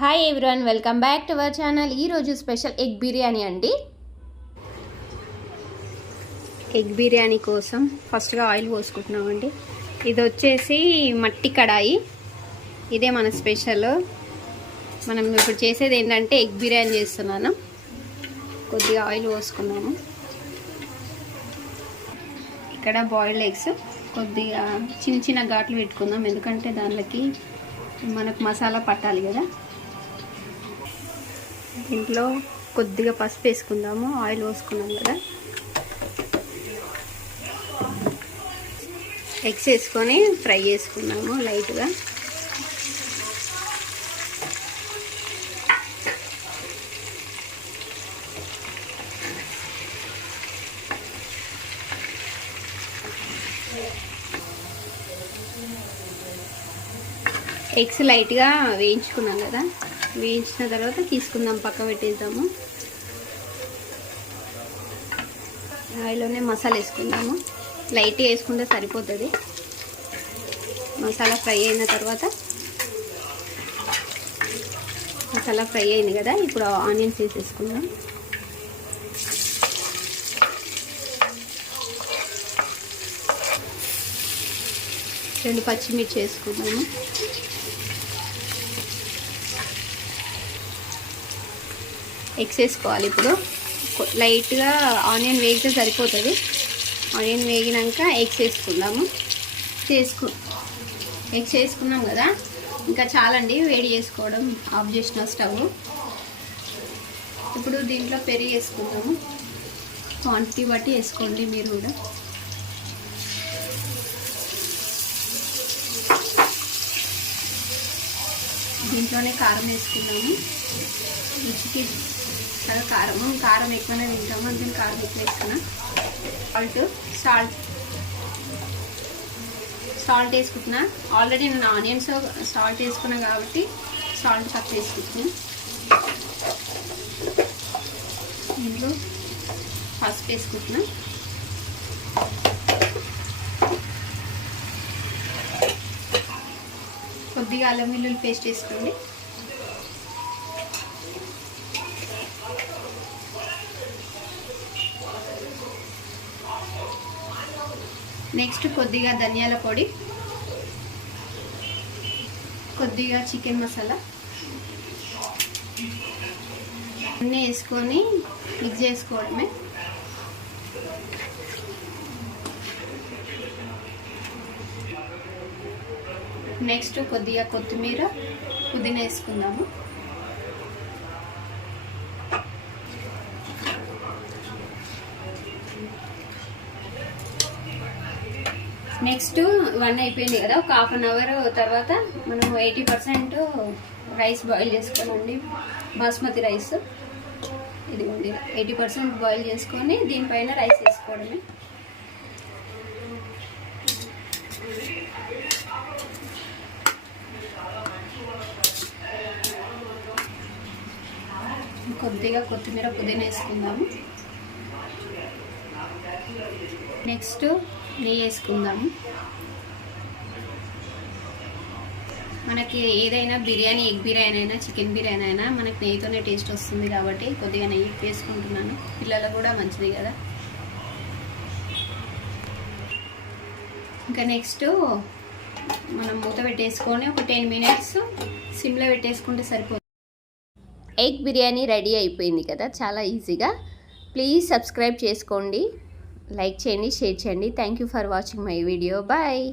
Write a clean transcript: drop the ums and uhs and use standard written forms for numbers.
Hi everyone, welcome back to our channel. ఈరోజు special egg biryani అండి. Egg biryani కోసం ఫస్ట్గా ఆయిల్ పోసుకుంటున్నామండి. ఇది వచ్చేసి మట్టి కడాయి, ఇదే మన స్పెషల్. మనం ఇప్పుడు చేసేది ఏంటంటే ఎగ్ బిర్యానీ చేస్తున్నాను. కొద్దిగా ఆయిల్ పోసుకున్నాము. ఇక్కడ బాయిల్డ్ ఎగ్స్ కొద్దిగా చిన్న చిన్న ఘాట్లు పెట్టుకుందాం, ఎందుకంటే దానికి మనకు మసాలా పట్టాలి కదా. దీంట్లో కొద్దిగా పసుపు వేసుకుందాము. ఆయిల్ పోసుకున్నాం కదా, ఎగ్స్ వేసుకొని ఫ్రై చేసుకున్నాము లైట్గా. ఎగ్స్ లైట్గా వేయించుకున్నాం కదా, వేయించిన తర్వాత తీసుకుందాం, పక్క పెట్టేద్దాము. ఆయిల్లోనే మసాలా వేసుకుందాము. లైట్గా వేసుకుంటే సరిపోతుంది. మసాలా ఫ్రై అయిన తర్వాత, మసాలా ఫ్రై అయింది కదా, ఇప్పుడు ఆనియన్స్ వేసేసుకుందాం. రెండు పచ్చిమిర్చి వేసుకుందాము. ఎగ్స్ వేసుకోవాలి. ఇప్పుడు లైట్గా ఆనియన్ వేగితే సరిపోతుంది. ఆనియన్ వేగినాక ఎగ్స్ వేసుకుందాము. ఎగ్స్ వేసుకున్నాం కదా, ఇంకా చాలండి వేడి చేసుకోవడం. ఆఫ్ చేసిన స్టవ్. ఇప్పుడు దీంట్లో పెరుగు వేసుకుందాము. క్వాంటిటీ బట్టి వేసుకోండి మీరు కూడా. దీంట్లోనే కారం వేసుకున్నాము. రుచికి కారం ఎక్కువనే తింటాము, అందుకని కారం ఎక్కువ వేసుకున్నాం. సాల్ట్ వేసుకుంటున్నా. ఆల్రెడీ నేను ఆనియన్స్ సాల్ట్ వేసుకున్నా కాబట్టి సాల్ట్ తక్కువ వేసుకుంటున్నా. దీంట్లో పసుపు వేసుకుంటున్నా. కొద్దిగా అల్లం వెల్లుల్లి పేస్ట్ వేసుకోండి. నెక్స్ట్ కొద్దిగా ధనియాల పొడి, కొద్దిగా చికెన్ మసాలా అన్నీ వేసుకొని మిక్స్ చేసుకోవడమే. నెక్స్ట్ కొద్దిగా కొత్తిమీర, పుదీనా వేసుకుందాము. నెక్స్ట్ ఇవన్నీ అయిపోయింది కదా, ఒక హాఫ్ అన్ అవర్ తర్వాత మనం 80% రైస్ బాయిల్ చేసుకోవాలండి. బాస్మతి రైస్ ఇదిగోండి, 80% బాయిల్ చేసుకొని దీనిపైన రైస్ వేసుకోవడమే. కొద్దిగా కొత్తిమీర, పుదీనా వేసుకుందాము. నెక్స్ట్ నెయ్యి వేసుకుందాము. మనకి ఏదైనా బిర్యానీ, ఎగ్ బిర్యానీ అయినా చికెన్ బిర్యానీ అయినా మనకి నెయ్యితోనే టేస్ట్ వస్తుంది కాబట్టి కొద్దిగా నెయ్యి వేసుకుంటున్నాను. పిల్లలకు కూడా మంచిది కదా. ఇంకా నెక్స్ట్ మనం మూత పెట్టేసుకొని ఒక 10 minutes సిమ్లో పెట్టేసుకుంటే సరిపోతుంది. ఎగ్ బిర్యానీ రెడీ అయిపోయింది కదా, చాలా ఈజీగా. ప్లీజ్ సబ్స్క్రైబ్ చేసుకోండి, లైక్ చేయండి, షేర్ చేయండి. Thank you for watching my video. Bye.